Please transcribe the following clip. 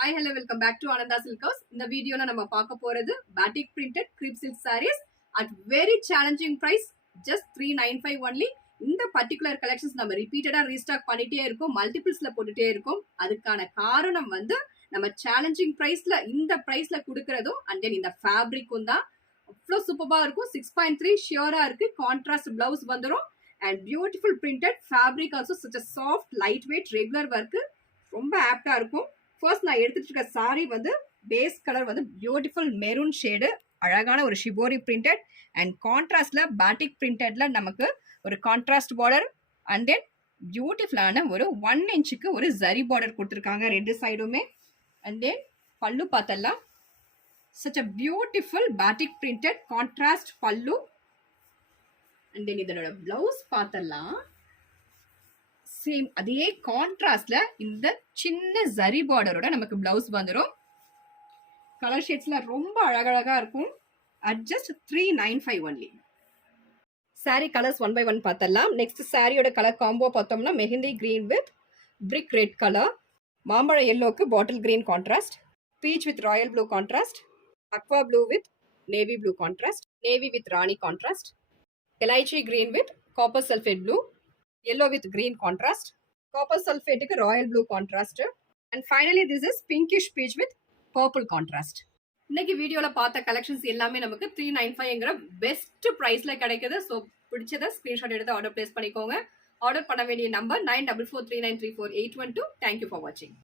Hi, hello, welcome back to Ananda Silk House. இந்த வீடியோல நம்ம பார்க்க போறது batik printed crepe silk sarees at very challenging price, just 395 only. இந்த particular collections நம்ம ரிப்பீட்டடா ரீஸ்டாக் பண்ணிட்டே இருக்கோம், மல்டிபிள்ஸ்ல போட்டுட்டே இருக்கோம். அதுக்கான காரணம் வந்து நம்ம சேலஞ்சிங் பிரைஸ்ல இந்த பிரைஸ்ல கொடுக்கறதும் அண்ட் தென் இந்த ஃபேப்ரிக்கும் தான். அவ்வளோ சூப்பராக இருக்கும். 6.3 ஷியோரா இருக்கு. கான்ட்ராஸ்ட் பிளவுஸ் வந்துடும் and beautiful printed fabric also such a soft light weight regular work ரொம்ப ஆப்டா இருக்கும். ஃபர்ஸ்ட் நான் எடுத்துட்டு இருக்க சாரி வந்து பேஸ் கலர் வந்து பியூட்டிஃபுல் மெரூன் ஷேடு, அழகான ஒரு ஷிபோரி பிரிண்டட் அண்ட் கான்ட்ராஸ்ட்ல பாட்டிக் பிரிண்டட்ல நமக்கு ஒரு கான்ட்ராஸ்ட் பார்டர் அண்ட் தென் பியூட்டிஃபுல்லான ஒரு 1 இன்ச்சுக்கு ஒரு ஜரி பார்டர் கொடுத்துருக்காங்க ரெண்டு சைடுமே. அண்ட் தென் பல்லு பார்த்தலாம், such a beautiful batik printed contrast pallu. and then இதோட பிளவுஸ் பார்த்தலாம், சேம் அதே கான்ட்ராஸ்ட்ல இந்த சின்ன ஜரி பார்டரோட நமக்கு பிளவுஸ் வந்துடும். கலர் ஷேட்ஸ்ல ரொம்ப அழகழகா இருக்கும். At just 395 only. Sari colours one by one பார்த்தலாம். நெக்ஸ்ட் சாரியோட கலர் காம்போ பார்த்தோம்னா mehndi green with brick red colour, மாம்பழ எல்லோக்கு bottle green contrast, peach with royal blue contrast, aqua blue with navy blue contrast, navy with rani contrast, elaichi green with copper sulphate blue, yellow with green contrast, copper sulphate ku royal blue contrast, and finally this is pinkish peach with purple contrast. இன்னைக்கு வீடியோல பார்த்த collections எல்லாமே நமக்கு 395ங்கற best பிரைஸ்ல கிடைக்குது. So பிடிச்சத screenshot எடுத்து order place பண்ணிக்கோங்க. ஆர்டர் பண்ண வேண்டிய நம்பர் 9443934812. தேங்க்யூ ஃபார் வாட்சிங்.